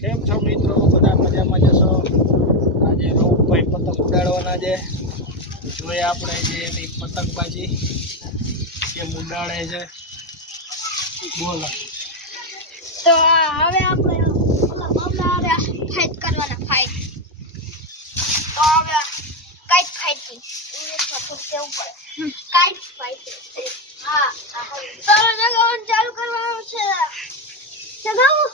કેમ છો મિત્રો? બધા મજામાં જશો? આજે રૌફભાઈ પતંગ ઉડાડવાના છે. જોઈએ આપણે જે એની પતંગબાજી કેમ ઉડાડે છે. બોલો. તો હવે આપણે ફાઇટ કરવાના ફાઇટ. તો હવે કાઈટ ફાઇટિંગ ઇંગ્લિશમાં થોડું કેવું પડે. Kite fighting. હા તો જગાવવાનું ચાલુ કરવાનું છે. જગાવો.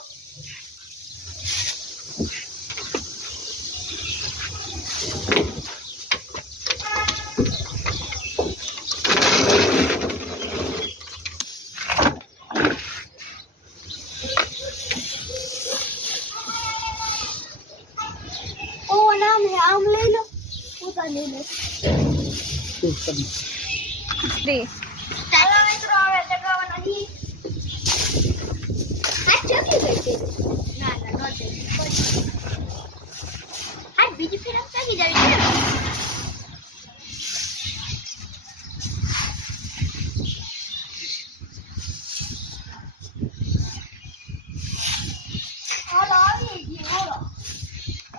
आम ले लो उतार ले लो चलो मित्रों હવે જગાવવા નહીં આ ચકી ગઈ છે ના ના નો છે આ બીજી ફેર ચકી જાવી છે હાલો આવી ગઈ હાલો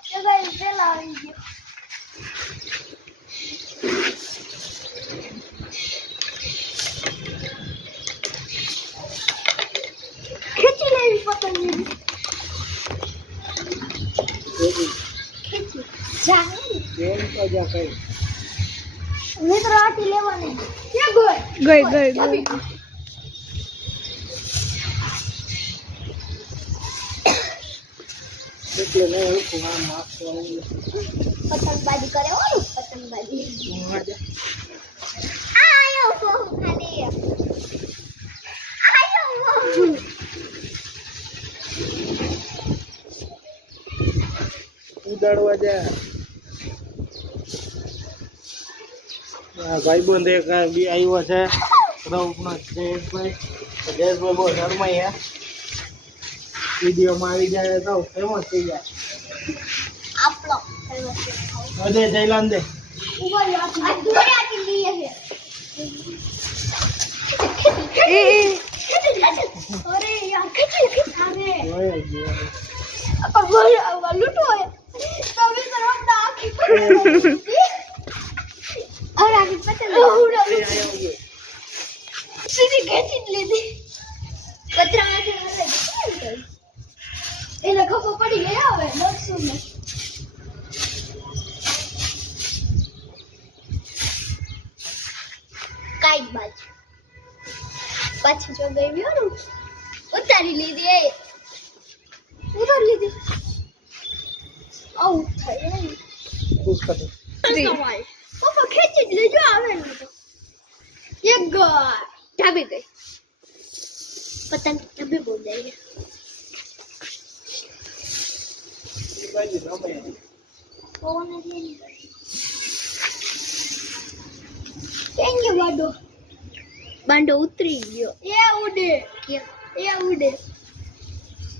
જગાઈ પેલા આવી ગયો खींची लेवी पतंग खींची जाने કેમ તો જા કઈ मित्र आटी लेवानी क्या गई એટલે ને હું કુવા માફ पतंगबाजी करे हो पतंगबाजी હું આજા आयो हो खाली आयो हो ઉડાડવા જા. આ ભાઈબંધ એક બી આવ્યો છે રૌફનો જયેશભાઈ. જયેશભાઈ બહુ શરમાઈ વિડીયોમાં આવી જાય તો ફેમસ થઈ જાય. आपलो અજય જયલાન દે ऊपर आटी आज दूर आटी लिए है अरे यार खींच अरे હોય જ अपन लूटो है तभी तरफ आके और आगे पता नहीं सीधी खेची लीधी कचरा में एना खपो पड़ी गया હવે બસો ને કાઈ બાજ પાછી જો ગઈ વ્યો ઉતારી લીધી એ ઉતારી લીધી આઉટ થઈ ખુશ કરી સવાલ પપ્પા ખેંચી જ લેજો આવે ને તો એક ઢાબી ગઈ પતંગ ઢબે બોલ જાય બાજી રમે કોણ છે કેમ કે બાંડો ઉતરી ગયો એ ઉડે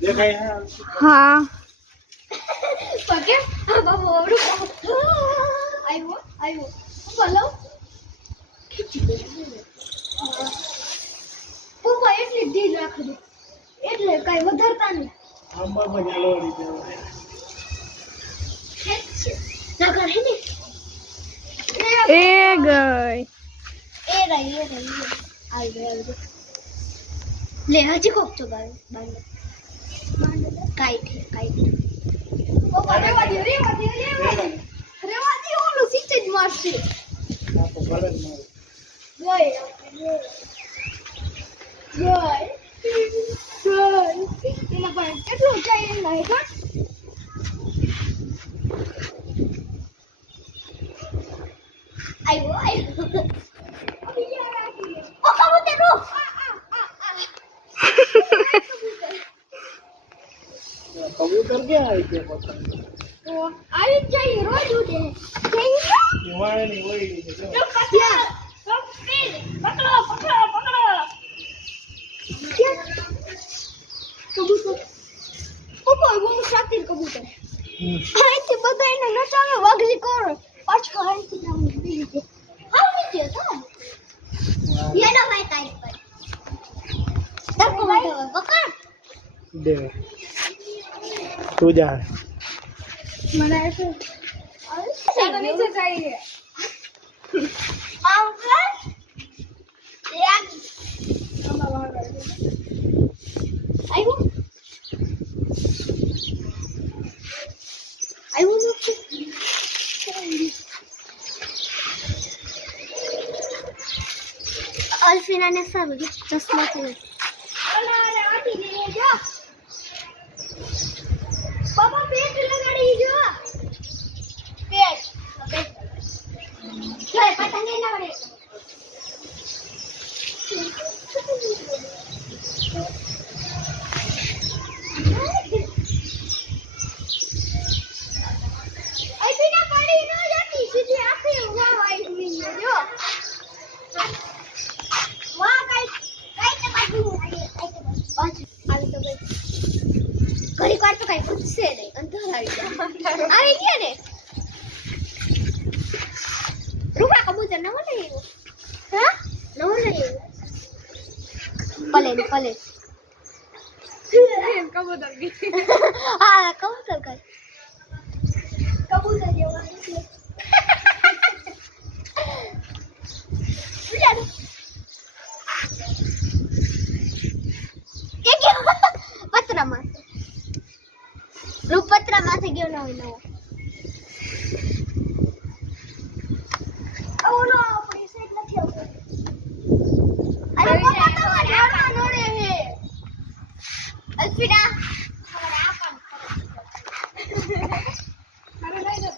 દેખાય હા પકે આ બાબો આવ્યો બોલો ખીચી દે પપ્પા એટલી ઢીલ રાખી દે એટલે કઈ વધારતા નહીં આંબામાં જાળવણી દેવાય. નગર હે ને એ ગઈ એ રહી આવી ગઈ લે હજી કોક તો બાંડો કાઈ પપ્પા રેવા દે ઓલું સીચે જ મારશે આ તો ભલે જ મારે. ગઈ એના પણ કેટલું ચાઈ એના હેઠળ આવ્યો ઓ કબૂતર રો કબૂતર ક્યાં આવી ગયા પતંગ? આવી જ જાય રોજ ઉડે હિમાલયની ઓયડી છે જો. કબૂતર પપ્પા બહુ શાતિર કબૂતર હમ. અહીંથી બધા એને નચાવે વાગલી કરો પાછો અહીંથી નામ બીજી છે હા બીજી તો એનો ભાઈ કાઈ પર તકો માટે પકડ દે તું જા મને ऐसे तो नीचे चाहिए અલ્ફીના ને સારું ચશ્મા થી બાબા પેટ લગાડી જો પેટ જોય પતંગ ના વડે આઈ બીના પડી ન જતી સીધી આખી ઉવા વાઈ ગઈ જો વાહ કઈ તે બાજુ આવી તો ભાઈ ઘડી વાર તો કઈ પૂછશે નહીં અંધાર આવી ગયા ને રૂપા કબૂતર નવો લઈ આવ્યો હા નવો લઈ આવ્યો ભલે कबूतर की હા કબૂતર કઈ કબૂતર જેવા છે પત્રમાં રૂપત્રામાંથી ગયો નવો ઓનો આપણી સાઈડ નથી આવતો અરે પપ્પા તમારે ઝાડમાં નડે હે અલ્ફીના તમારે આ કામ अरे नहीं दे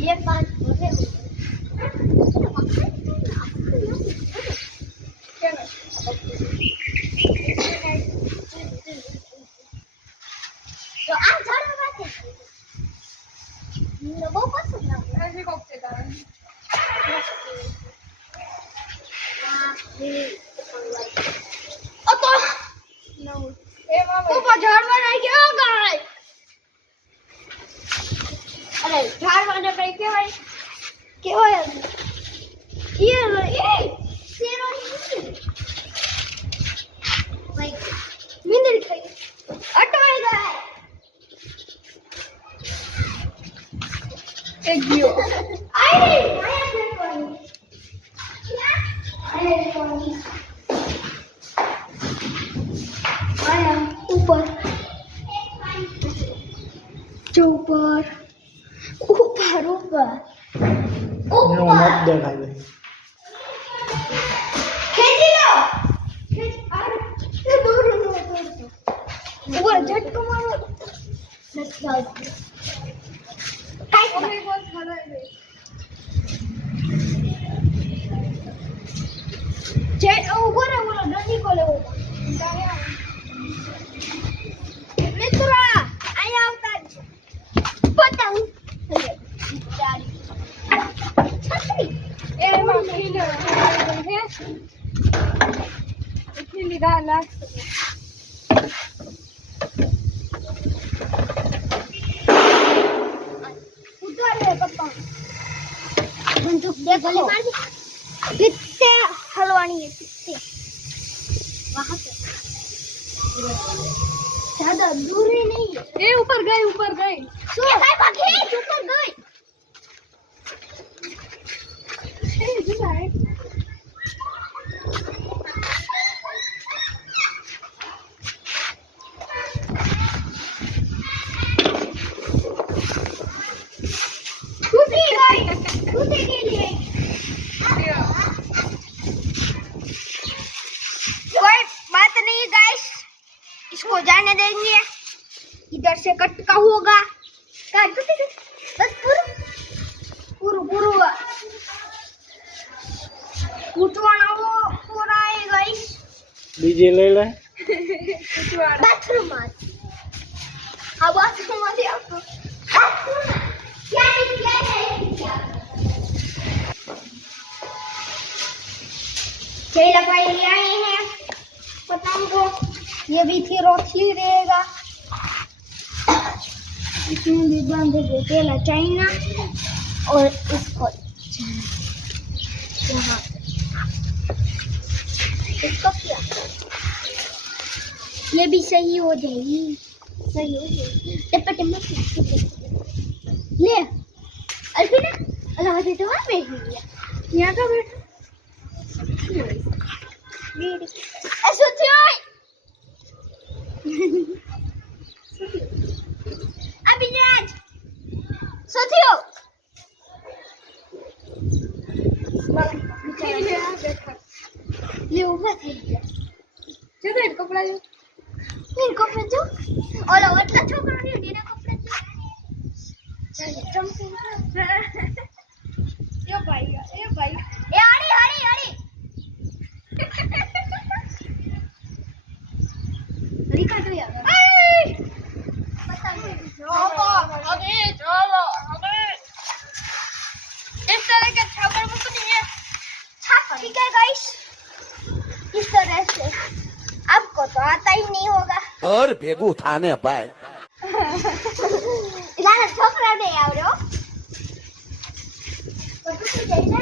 ये बात बोले तो आप जानो बात है वो पसंद ना ऐसे कब से कर अब नो ए मामा ऊपर झाड़वा नहीं गया गाय अरे झाड़वा ने कहीं केवाय ये शेरो भाई मिंदर खाई अटवाई गए एक जियो आई आया कोई आया ऊपर जो ऊपर ऊपर ऊपर હું મત દેખાય ભાઈ ખેંચી લો ખેંચ અરે તે દૂર ऊपर झटको मारो નથી આવતું કાઈ मम्मी बहुत खाना है જે ઊભો રહે બોલો ડંડી કો લેવો મિત્રો આયા આવતા પતંગ છત્રી ए मम्मी ने है इतनी डाला ઉતાર લે પપ્પા બંદૂક દે ગોલી માર દે કિત્તે હલવાણી है कित्ते वहां पे ज्यादा दूर ही नहीं है ए ऊपर गई सो भाई भागी ऊपर गई ए जुला है टूटी के लिए कोई बात नहीं गाइस इसको जाने देंगे इधर से कट का होगा काट बस पूरा उठवाना वो पूरा है गाइस બીજે લઈ લે बाथरूम में हाँ बाथरूम में आपको क्या चेला भाई ले आए हैं पतंग को ये भी फिर रोटी रहेगा इसमें भी बांध दे पहला चाइना और इसको यहाँ इसको क्या ये भी सही हो जाएगी सही हो जाएगी टपटे मत ले अल्फीना अल्लाह से तो वहाँ बैठ गया यहाँ का बैठ ऐसा क्यों अभी राज सोचियो ले ऊपर થઈ ગયા જો તો કપડા જો મેં કપડા જો ઓલો એટલા છોકરો ને એના કપડા જો ચમકે એ ભાઈ એ આડી રીકા તો યાર इस तरह के छापर मुझको नहीं है छाप ठीक है गाइस इस तरह से आपको तो आता ही नहीं होगा और भेगू थाने पाए इलाना छोकरा नहीं आवड़ो तो तू जाइना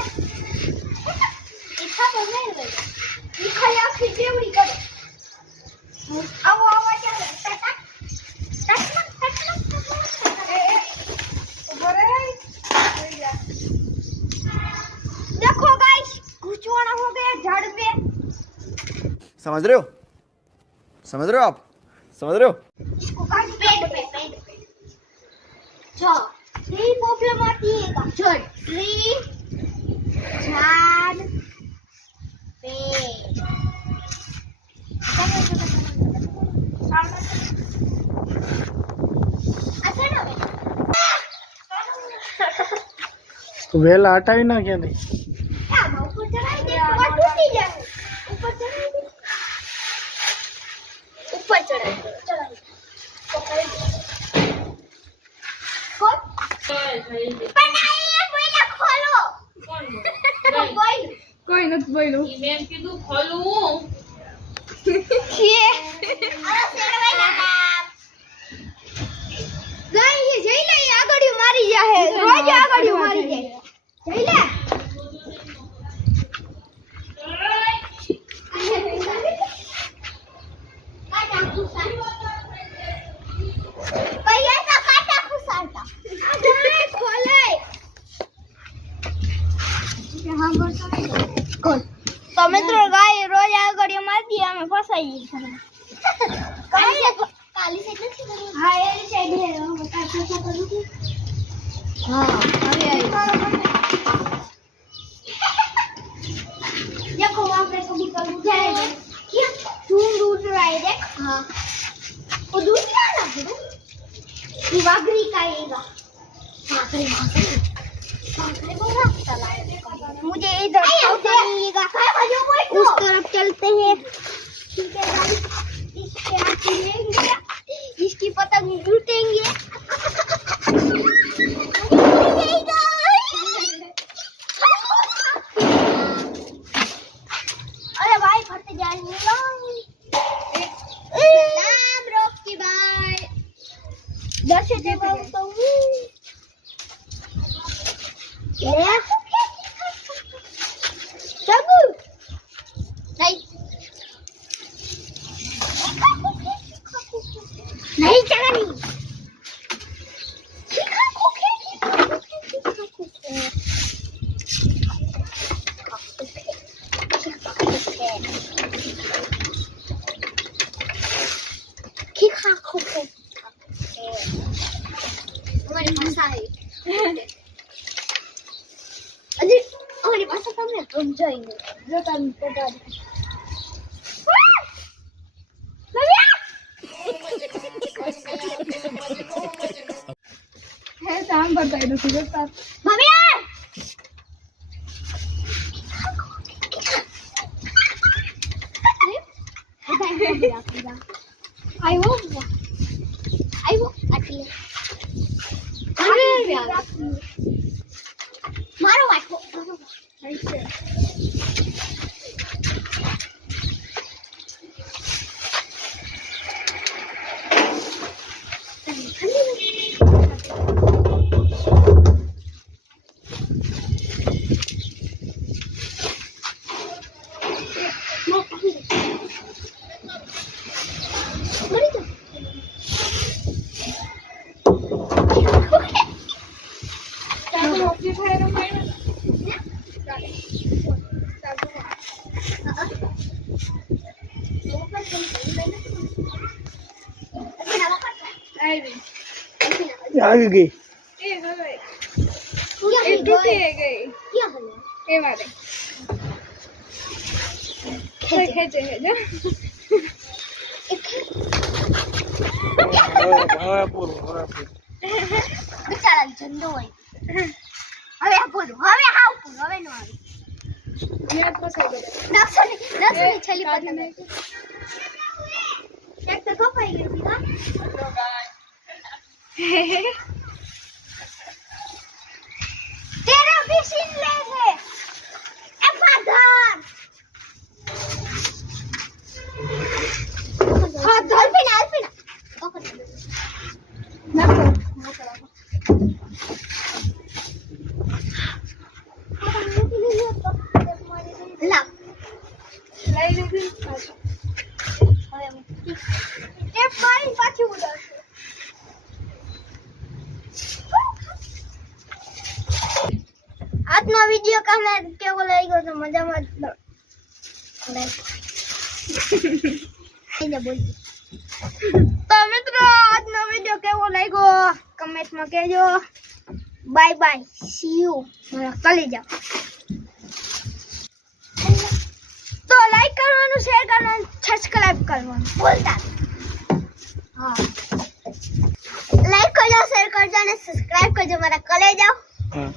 इच्छा तो नहीं रही लिखाया फिर देवड़ी करो आओ क्या टाटा देखो गाइस गुचवाना हो गया झाड़ पे समझ रहे हो आप समझ रहे हो इसको काट पेट पे जो थ्री प्रॉब्लम आती है का जो ट्री झाड़ पे अच्छा ना વેલા હટાવી ના કે નહીં क्या ऊपर चढ़ाई दे और टूटी जाए ऊपर चढ़ाई दे ऊपर चढ़ाई दे चढ़ाई खोल पर नहीं ये पहले खोलो बोल कोई નથી બોલ્યું ये अरे सेरवाई लगा गाय ये जई ले आगड़ियो मारी जाए रोज आगड़ियो मारी जाए जई ले काटा खुसार भैया सा काटा खुसारता अरे खोले यहां पर खोल तो मित्रों गाय रोज आगड़ियो मारती है हमें फसाई काली से नहीं करी हां ये साइड है हम बता कैसे करूंगी हां अरे आई देखो वहां पे कभी कभी जाएगा क्या ढूंढ रहा है देख हां वो दूसरा ना ये वागरी का आएगा वागरी को रास्ता लाएगा मुझे इधर चलिएगा उस तरफ चलते हैं ठीक है गाइस इसके आगे लेंगे इसकी पतंग लूटेंगे अरे भाई फट जाएंगे सलाम रोकी भाई दर्शक देवा तो ले सब नहीं चढ़ानी हमारी भाषा है अरे हमारी भाषा कम है तुम जाएंगे जो तुम बता दो હે કામ કરતા એ નથી કરતા भैया आयो आटले अरे मारो वाटो मैं આવી આવી ગઈ એ હવે ક્યાં એ ગઈ? તૂટી ગઈ ક્યાં ગઈ? એ વારે ખેંચે જો હવે પૂરું બિચારા ઝંડો હોય. હવે આ પૂરું. હવે હાવ પૂરું. હવે નો આવે. યાદ ફસાઈ ગયો નકસોની છેલ્લી પતંગ. એક તો કપાઈ ગઈ બીજા. तेरा भी सीन ले है ए फादर हाँ डॉल्फिन डॉल्फिन નાખો ला લઈ લીધી પાછું એ પાણી પાછી ઉડાડશે આજનો વિડિયો તમને કેવો લાગ્યો તો મજામાં તો મિત્રો આજનો વિડિયો કેવો લાગ્યો કમેન્ટમાં કહેજો બાય બાય સી યુ મારા કલેજા તો લાઈક કરવાનું શેર કરવાનું સબસ્ક્રાઇબ કરવાનું ભૂલતા નહીં. હા લાઈક કરજો શેર કરજો અને સબસ્ક્રાઇબ કરજો મારા કલેજા હા